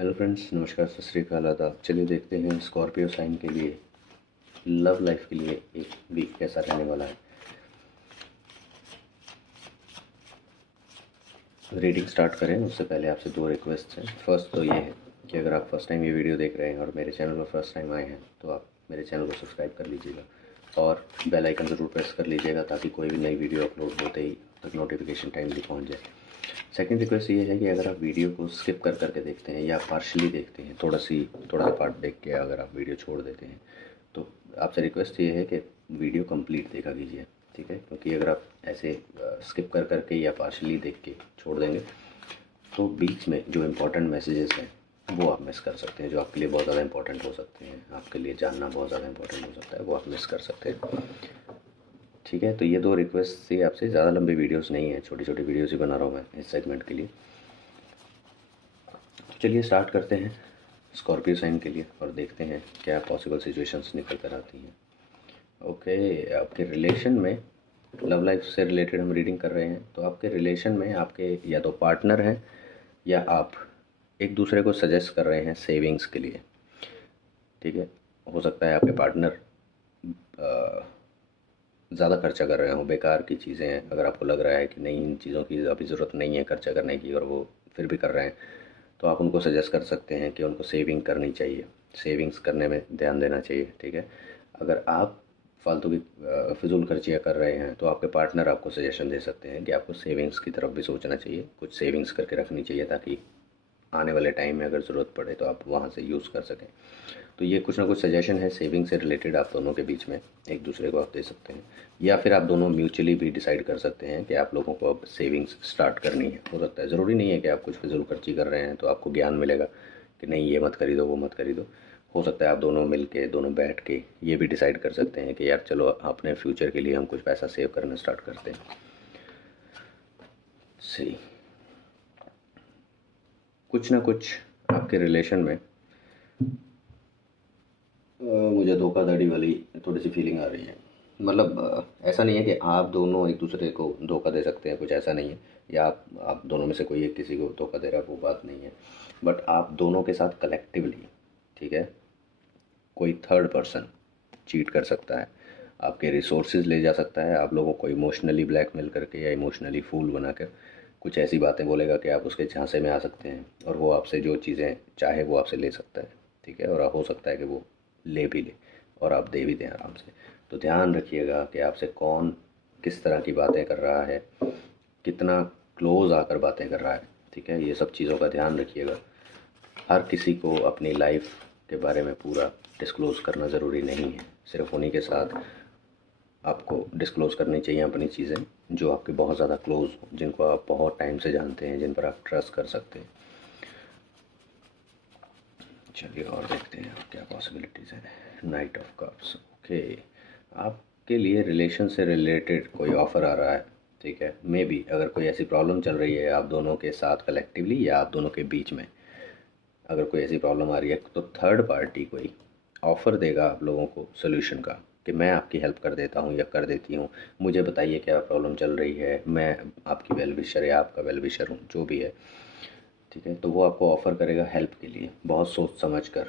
Hello friends, नमस्कार, सत श्री अकाल, आदाब। चलिए देखते हैं स्कॉर्पियो साइन के लिए लव लाइफ के लिए एक वीक कैसा रहने वाला है। रीडिंग स्टार्ट करें उससे पहले आपसे दो रिक्वेस्ट हैं। फर्स्ट तो ये है कि अगर आप फर्स्ट टाइम ये वीडियो देख रहे हैं और मेरे चैनल पर फर्स्ट टाइम आए हैं तो आप मेरे चैनल को सब्सक्राइब कर लीजिएगा और बेल आइकन ज़रूर प्रेस कर लीजिएगा ताकि कोई भी नई वीडियो अपलोड होते ही तक नोटिफिकेशन टाइमली पहुँच जाए। सेकंड रिक्वेस्ट ये है कि अगर आप वीडियो को स्किप कर करके देखते हैं या पार्शली देखते हैं, थोड़ा सा पार्ट देख के अगर आप वीडियो छोड़ देते हैं तो आपसे रिक्वेस्ट ये है कि वीडियो कंप्लीट देखा कीजिए, ठीक है? क्योंकि अगर आप ऐसे स्किप कर करके या पार्शली देख के छोड़ देंगे तो बीच में जो इम्पोर्टेंट मैसेजेस हैं वो आप मिस कर सकते हैं, जो आपके लिए बहुत ज़्यादा इंपॉर्टेंट हो सकते हैं, आपके लिए जानना बहुत ज़्यादा इंपॉर्टेंट हो सकता है, वो आप मिस कर सकते हैं। ठीक है, तो ये दो रिक्वेस्ट थी आपसे। ज़्यादा लंबी वीडियोस नहीं है, छोटी छोटी वीडियोस ही बना रहा हूँ मैं इस सेगमेंट के लिए। तो चलिए स्टार्ट करते हैं स्कॉर्पियो साइन के लिए और देखते हैं क्या पॉसिबल सिचुएशंस निकल कर आती हैं। ओके, आपके रिलेशन में, लव लाइफ से रिलेटेड हम रीडिंग कर रहे हैं, तो आपके रिलेशन में आपके या तो पार्टनर हैं या आप एक दूसरे को सजेस्ट कर रहे हैं सेविंग्स के लिए। ठीक है, हो सकता है आपके पार्टनर ज़्यादा खर्चा कर रहे हों, बेकार की चीज़ें हैं। अगर आपको लग रहा है कि नहीं, इन चीज़ों की अभी ज़रूरत नहीं है खर्चा करने की और वो फिर भी कर रहे हैं, तो आप उनको सजेस्ट कर सकते हैं कि उनको सेविंग करनी चाहिए, सेविंग्स करने में ध्यान देना चाहिए। ठीक है, अगर आप फालतू की फिजूल खर्चियाँ कर रहे हैं तो आपके पार्टनर आपको सजेशन दे सकते हैं कि आपको सेविंग्स की तरफ भी सोचना चाहिए, कुछ सेविंग्स करके रखनी चाहिए ताकि आने वाले टाइम में अगर ज़रूरत पड़े तो आप वहाँ से यूज़ कर सकें। तो ये कुछ ना कुछ सजेशन है सेविंग से रिलेटेड, आप दोनों के बीच में एक दूसरे को आप दे सकते हैं, या फिर आप दोनों म्यूचुअली भी डिसाइड कर सकते हैं कि आप लोगों को अब सेविंग्स स्टार्ट करनी है। हो सकता है, ज़रूरी नहीं है कि आप कुछ फिजूल खर्ची कर रहे हैं तो आपको ज्ञान मिलेगा कि नहीं, ये मत खरीदो, वो मत खरीदो। हो सकता है आप दोनों मिल के, दोनों बैठ के ये भी डिसाइड कर सकते हैं कि यार चलो अपने फ्यूचर के लिए हम कुछ पैसा सेव करना स्टार्ट करते हैं। सही, कुछ ना कुछ आपके रिलेशन में मुझे धोखाधड़ी वाली थोड़ी सी फीलिंग आ रही है। मतलब ऐसा नहीं है कि आप दोनों एक दूसरे को धोखा दे सकते हैं, कुछ ऐसा नहीं है, या आप दोनों में से कोई एक किसी को धोखा दे रहा है, वो बात नहीं है। बट आप दोनों के साथ कलेक्टिवली, ठीक है, कोई थर्ड पर्सन चीट कर सकता है, आपके रिसोर्सेज ले जा सकता है, आप लोगों को इमोशनली ब्लैकमेल करके या इमोशनली फूल बनाकर कुछ ऐसी बातें बोलेगा कि आप उसके झांसे में आ सकते हैं और वो आपसे जो चीज़ें चाहे वो आपसे ले सकता है। ठीक है, और हो सकता है कि वो ले भी ले और आप दे भी दें आराम से। तो ध्यान रखिएगा कि आपसे कौन किस तरह की बातें कर रहा है, कितना क्लोज आकर बातें कर रहा है। ठीक है, ये सब चीज़ों का ध्यान रखिएगा। हर किसी को अपनी लाइफ के बारे में पूरा डिस्क्लोज़ करना ज़रूरी नहीं है, सिर्फ उन्हीं के साथ आपको डिस्क्लोज़ करनी चाहिए अपनी चीज़ें जो आपके बहुत ज़्यादा क्लोज हों, जिनको आप बहुत टाइम से जानते हैं, जिन पर आप ट्रस्ट कर सकते हैं। चलिए और देखते हैं क्या पॉसिबिलिटीज़ हैं। Night of cups. ओके, आपके लिए रिलेशन से रिलेटेड कोई ऑफ़र आ रहा है। ठीक है, मे बी अगर कोई ऐसी प्रॉब्लम चल रही है आप दोनों के साथ कलेक्टिवली या आप दोनों के बीच में, अगर कोई ऐसी प्रॉब्लम आ रही है तो थर्ड पार्टी कोई ऑफ़र देगा आप लोगों को सोल्यूशन का कि मैं आपकी हेल्प कर देता हूँ या कर देती हूँ, मुझे बताइए क्या प्रॉब्लम चल रही है, मैं आपकी वेल विशर या आपका वेल विशर हूँ, जो भी है। ठीक है, तो वो आपको ऑफ़र करेगा हेल्प के लिए। बहुत सोच समझ कर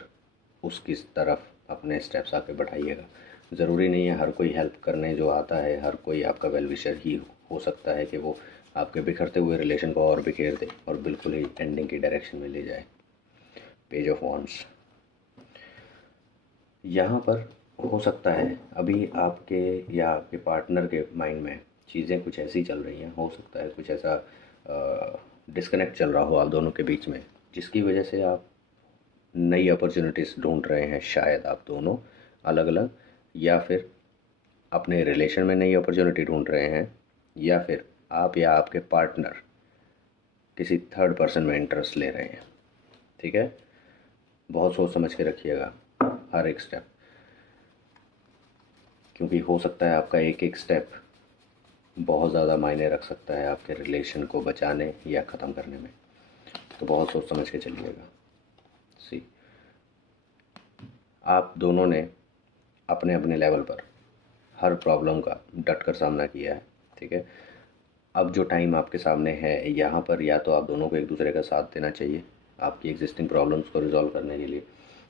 उसकी तरफ अपने स्टेप्स आके बढ़ाइएगा। ज़रूरी नहीं है हर कोई हेल्प करने जो आता है हर कोई आपका वेल विशर ही हो सकता है कि वो आपके बिखरते हुए रिलेशन को और बिखेर दे और बिल्कुल ही एंडिंग की डायरेक्शन में ले जाए। Page of wands. यहाँ पर हो सकता है अभी आपके या आपके पार्टनर के माइंड में चीज़ें कुछ ऐसी चल रही हैं, हो सकता है कुछ ऐसा डिस्कनेक्ट चल रहा हो आप दोनों के बीच में, जिसकी वजह से आप नई अपॉर्चुनिटीज़ ढूंढ रहे हैं। शायद आप दोनों अलग अलग, या फिर अपने रिलेशन में नई अपॉर्चुनिटी ढूंढ रहे हैं, या फिर आप या आपके पार्टनर किसी थर्ड पर्सन में इंटरेस्ट ले रहे हैं। ठीक है, बहुत सोच समझ के रखिएगा हर एक स्टेप, क्योंकि हो सकता है आपका एक एक स्टेप बहुत ज़्यादा मायने रख सकता है आपके रिलेशन को बचाने या ख़त्म करने में। तो बहुत सोच समझ के चलिएगा। सी, आप दोनों ने अपने अपने लेवल पर हर प्रॉब्लम का डट कर सामना किया है। ठीक है, अब जो टाइम आपके सामने है यहाँ पर, या तो आप दोनों को एक दूसरे का साथ देना चाहिए, आपकी एग्जिस्टिंग प्रॉब्लम्स को रिजॉल्व करने के लिए,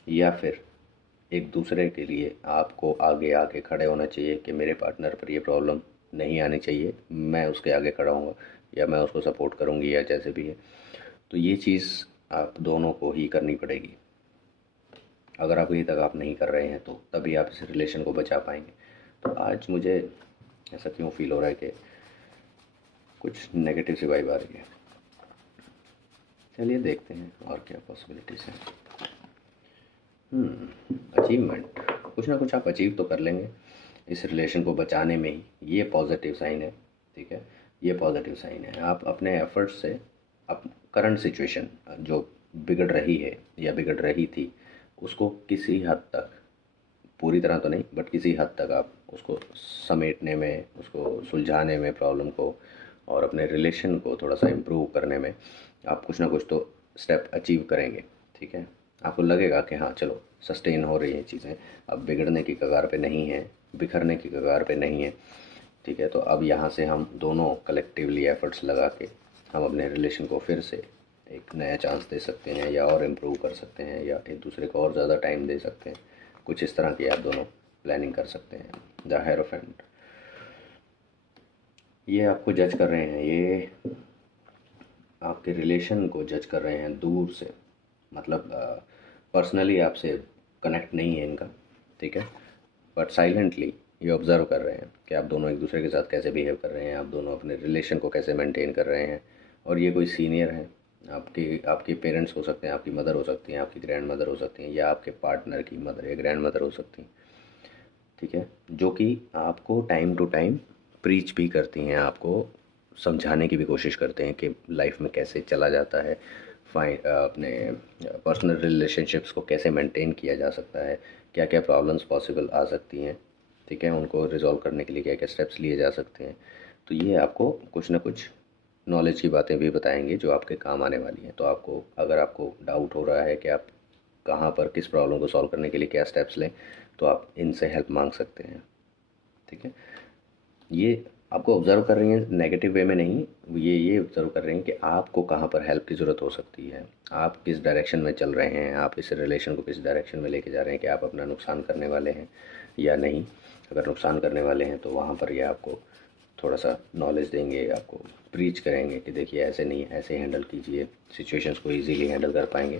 या फिर एक दूसरे के लिए आपको आगे आके खड़े होना चाहिए कि मेरे पार्टनर पर ये प्रॉब्लम नहीं आनी चाहिए, मैं उसके आगे खड़ा हूँगा या मैं उसको सपोर्ट करूँगी या जैसे भी है। तो ये चीज़ आप दोनों को ही करनी पड़ेगी। अगर अभी तक आप नहीं कर रहे हैं तो तभी आप इस रिलेशन को बचा पाएंगे। तो आज मुझे ऐसा क्यों फील हो रहा है कि कुछ नेगेटिव सी वाइब आ रही है। चलिए देखते हैं और क्या पॉसिबिलिटीज़ हैं। अचीवमेंट, कुछ ना कुछ आप अचीव तो कर लेंगे इस रिलेशन को बचाने में ही, ये पॉजिटिव साइन है। ठीक है, ये पॉजिटिव साइन है। आप अपने एफर्ट्स से अब करंट सिचुएशन जो बिगड़ रही है या बिगड़ रही थी उसको किसी हद तक, पूरी तरह तो नहीं बट किसी हद तक आप उसको समेटने में, उसको सुलझाने में प्रॉब्लम को, और अपने रिलेशन को थोड़ा सा इम्प्रूव करने में आप कुछ ना कुछ तो स्टेप अचीव करेंगे। ठीक है, आपको लगेगा कि हाँ चलो सस्टेन हो रही हैं चीज़ें, अब बिगड़ने की कगार पे नहीं है, बिखरने की कगार पे नहीं है। ठीक है, तो अब यहाँ से हम दोनों कलेक्टिवली एफर्ट्स लगा के हम अपने रिलेशन को फिर से एक नया चांस दे सकते हैं, या और इम्प्रूव कर सकते हैं, या एक दूसरे को और ज़्यादा टाइम दे सकते हैं। कुछ इस तरह की आप दोनों प्लानिंग कर सकते हैं। द हेरोफेंट, ये आपको जज कर रहे हैं, ये आपके रिलेशन को जज कर रहे हैं दूर से, मतलब पर्सनली आपसे कनेक्ट नहीं है इनका। ठीक है, बट साइलेंटली ये ऑब्ज़र्व कर रहे हैं कि आप दोनों एक दूसरे के साथ कैसे बिहेव कर रहे हैं, आप दोनों अपने रिलेशन को कैसे मेंटेन कर रहे हैं। और ये कोई सीनियर है, आपके पेरेंट्स हो सकते हैं, आपकी मदर हो सकती हैं, आपकी ग्रैंड मदर हो सकती हैं, या आपके पार्टनर की मदर या ग्रैंड मदर हो सकती हैं। ठीक है, जो कि आपको टाइम टू टाइम प्रीच भी करती हैं, आपको समझाने की भी कोशिश करते हैं कि लाइफ में कैसे चला जाता है, अपने पर्सनल रिलेशनशिप्स को कैसे मेंटेन किया जा सकता है, क्या क्या प्रॉब्लम्स पॉसिबल आ सकती हैं। ठीक है, उनको रिजॉल्व करने के लिए क्या क्या स्टेप्स लिए जा सकते हैं। तो ये आपको कुछ ना कुछ नॉलेज की बातें भी बताएंगे जो आपके काम आने वाली हैं। तो आपको, अगर आपको डाउट हो रहा है कि आप कहाँ पर किस प्रॉब्लम को सॉल्व करने के लिए क्या स्टेप्स लें, तो आप इनसे हेल्प मांग सकते हैं। ठीक है, ये आपको ऑब्ज़र्व कर रही हैं नेगेटिव वे में नहीं, ये ऑब्ज़र्व कर रही हैं कि आपको कहाँ पर हेल्प की ज़रूरत हो सकती है, आप किस डायरेक्शन में चल रहे हैं, आप इस रिलेशन को किस डायरेक्शन में लेके जा रहे हैं, कि आप अपना नुकसान करने वाले हैं या नहीं। अगर नुकसान करने वाले हैं तो वहाँ पर ये आपको थोड़ा सा नॉलेज देंगे, आपको प्रीच करेंगे कि देखिए ऐसे नहीं, ऐसे हैंडल कीजिए, सिचुएशंस को इजीली हैंडल कर पाएंगे।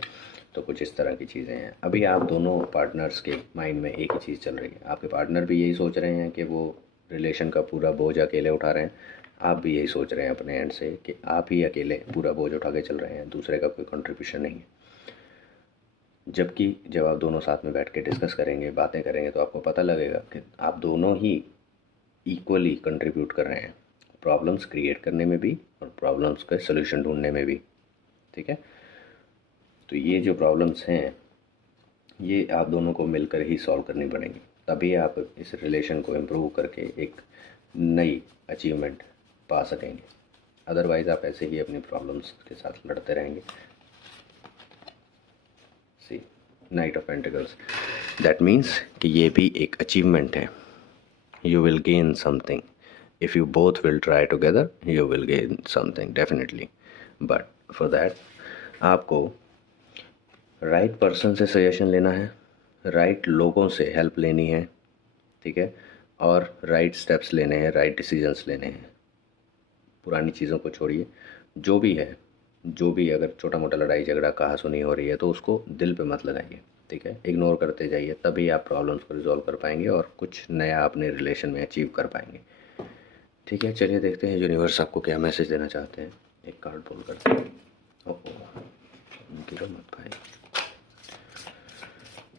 तो कुछ इस तरह की चीज़ें हैं। अभी आप दोनों पार्टनर्स के माइंड में एक ही चीज़ चल रही है, आपके पार्टनर भी यही सोच रहे हैं कि वो रिलेशन का पूरा बोझ अकेले उठा रहे हैं, आप भी यही सोच रहे हैं अपने एंड से कि आप ही अकेले पूरा बोझ उठा के चल रहे हैं, दूसरे का कोई कंट्रीब्यूशन नहीं है। जबकि जब आप दोनों साथ में बैठ के डिस्कस करेंगे, बातें करेंगे, तो आपको पता लगेगा कि आप दोनों ही इक्वली कंट्रीब्यूट कर रहे हैं, प्रॉब्लम्स क्रिएट करने में भी और प्रॉब्लम्स का सलूशन ढूंढने में भी। ठीक है, तो ये जो प्रॉब्लम्स हैं ये आप दोनों को मिलकर ही सॉल्व करनी पड़ेंगी, तभी आप इस रिलेशन को इम्प्रूव करके एक नई अचीवमेंट पा सकेंगे। अदरवाइज़ आप ऐसे ही अपनी प्रॉब्लम्स के साथ लड़ते रहेंगे। See knight of pentacles, that means कि ये भी एक अचीवमेंट है। You will gain something if you both will try together, you will gain something definitely. But for that आपको राइट पर्सन से सजेशन लेना है, राइट लोगों से हेल्प लेनी है। ठीक है, और राइट स्टेप्स लेने हैं, राइट डिसीजंस लेने हैं। पुरानी चीज़ों को छोड़िए, जो भी है, जो भी अगर छोटा मोटा लड़ाई झगड़ा कहा सुनी हो रही है तो उसको दिल पे मत लगाइए। ठीक है, इग्नोर करते जाइए, तभी आप प्रॉब्लम्स को रिजॉल्व कर पाएंगे और कुछ नया अपने रिलेशन में अचीव कर पाएंगे। ठीक है, चलिए देखते हैं यूनिवर्स आपको क्या मैसेज देना चाहते हैं। एक कार्ड पुल करते हैं। उनकी मत भाई,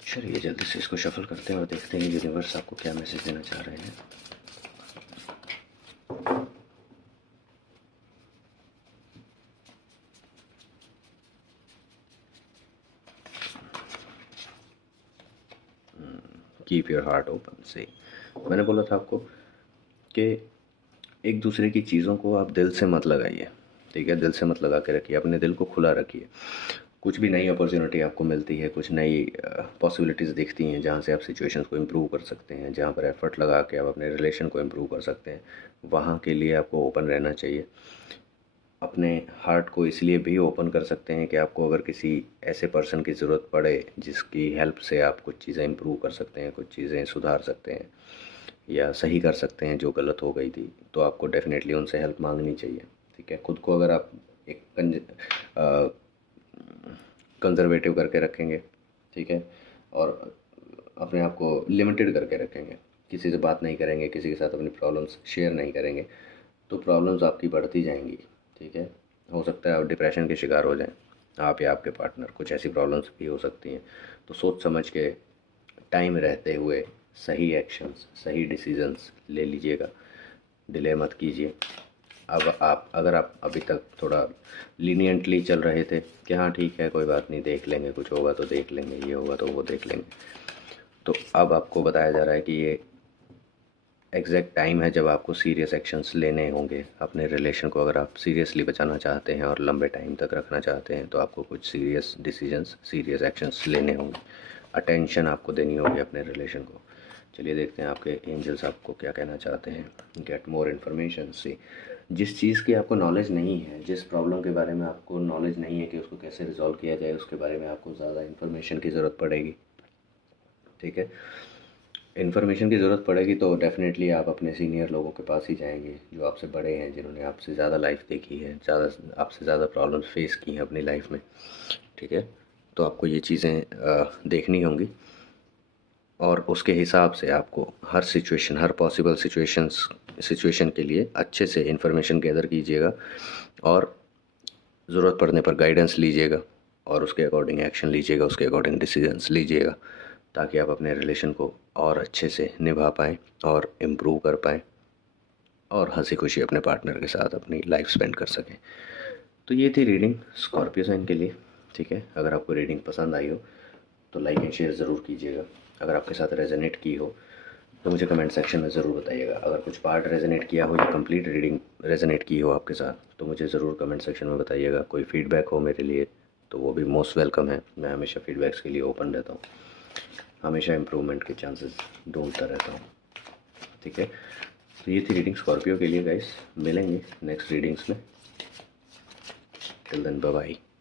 चलिए जल्दी से इसको शफल करते हैं और देखते हैं यूनिवर्स आपको क्या मैसेज देना चाह रहे हैं। Keep your heart open. से मैंने बोला था आपको कि एक दूसरे की चीज़ों को आप दिल से मत लगाइए। ठीक है, दिल से मत लगा के रखिए, अपने दिल को खुला रखिए। कुछ भी नई अपॉर्चुनिटी आपको मिलती है, कुछ नई पॉसिबिलिटीज़ दिखती हैं जहाँ से आप सिचुएशंस को इम्प्रूव कर सकते हैं, जहाँ पर एफर्ट लगा के आप अपने रिलेशन को इम्प्रूव कर सकते हैं, वहाँ के लिए आपको ओपन रहना चाहिए। अपने हार्ट को इसलिए भी ओपन कर सकते हैं कि आपको अगर किसी ऐसे पर्सन की ज़रूरत पड़े जिसकी हेल्प से आप कुछ चीज़ें इम्प्रूव कर सकते हैं, कुछ चीज़ें सुधार सकते हैं या सही कर सकते हैं जो गलत हो गई थी, तो आपको डेफ़िनेटली उनसे हेल्प मांगनी चाहिए। ठीक है, खुद को अगर आप एक कंजर्वेटिव करके रखेंगे, ठीक है, और अपने आप को लिमिटेड करके रखेंगे, किसी से बात नहीं करेंगे, किसी के साथ अपनी प्रॉब्लम्स शेयर नहीं करेंगे, तो प्रॉब्लम्स आपकी बढ़ती जाएंगी। ठीक है, हो सकता है आप डिप्रेशन के शिकार हो जाएं, आप या आपके पार्टनर, कुछ ऐसी प्रॉब्लम्स भी हो सकती हैं। तो सोच समझ के टाइम रहते हुए सही एक्शंस, सही डिसीजंस ले लीजिएगा, डिले मत कीजिए। अब आप अगर आप अभी तक थोड़ा लीनियंटली चल रहे थे कि हाँ ठीक है कोई बात नहीं, देख लेंगे, कुछ होगा तो देख लेंगे, ये होगा तो वो देख लेंगे, तो अब आपको बताया जा रहा है कि ये एग्जैक्ट टाइम है जब आपको सीरियस एक्शंस लेने होंगे। अपने रिलेशन को अगर आप सीरियसली बचाना चाहते हैं और लंबे टाइम तक रखना चाहते हैं तो आपको कुछ सीरियस डिसीजंस, सीरियस एक्शंस लेने होंगे, अटेंशन आपको देनी होगी अपने रिलेशन को। चलिए देखते हैं आपके एंजल्स आपको क्या कहना चाहते हैं। गेट मोर इन्फॉर्मेशन से, जिस चीज़ की आपको नॉलेज नहीं है, जिस प्रॉब्लम के बारे में आपको नॉलेज नहीं है कि उसको कैसे रिजॉल्व किया जाए, उसके बारे में आपको ज़्यादा इन्फॉर्मेशन की ज़रूरत पड़ेगी। ठीक है, इन्फॉर्मेशन की ज़रूरत पड़ेगी तो डेफ़िनेटली आप अपने सीनियर लोगों के पास ही जाएंगे, जो आपसे बड़े हैं, जिन्होंने आपसे ज़्यादा लाइफ देखी है, ज़्यादा आपसे ज़्यादा प्रॉब्लम्स फेस की हैं अपनी लाइफ में। ठीक है, तो आपको ये चीज़ें देखनी होंगी और उसके हिसाब से आपको हर सिचुएशन, हर पॉसिबल सिचुएशन के लिए अच्छे से इन्फॉर्मेशन गैदर कीजिएगा और ज़रूरत पड़ने पर गाइडेंस लीजिएगा और उसके अकॉर्डिंग एक्शन लीजिएगा, उसके अकॉर्डिंग डिसीजंस लीजिएगा, ताकि आप अपने रिलेशन को और अच्छे से निभा पाएँ और इम्प्रूव कर पाएँ और हंसी खुशी अपने पार्टनर के साथ अपनी लाइफ स्पेंड कर सकें। तो ये थी रीडिंग स्कॉर्पियो साइन के लिए। ठीक है, अगर आपको रीडिंग पसंद आई हो तो लाइक एंड शेयर ज़रूर कीजिएगा। अगर आपके साथ रेजोनेट की हो तो मुझे कमेंट सेक्शन में ज़रूर बताइएगा। अगर कुछ पार्ट रेजोनेट किया हो या कंप्लीट रीडिंग रेजोनेट की हो आपके साथ तो मुझे ज़रूर कमेंट सेक्शन में बताइएगा। कोई फीडबैक हो मेरे लिए तो वो भी मोस्ट वेलकम है। मैं हमेशा फीडबैक्स के लिए ओपन रहता हूँ, हमेशा इम्प्रूवमेंट के चांसेस ढूंढता रहता हूँ। ठीक है, तो ये थी रीडिंग स्कॉर्पियो के लिए गाइस। मिलेंगे नेक्स्ट रीडिंग्स में। Till then bye bye.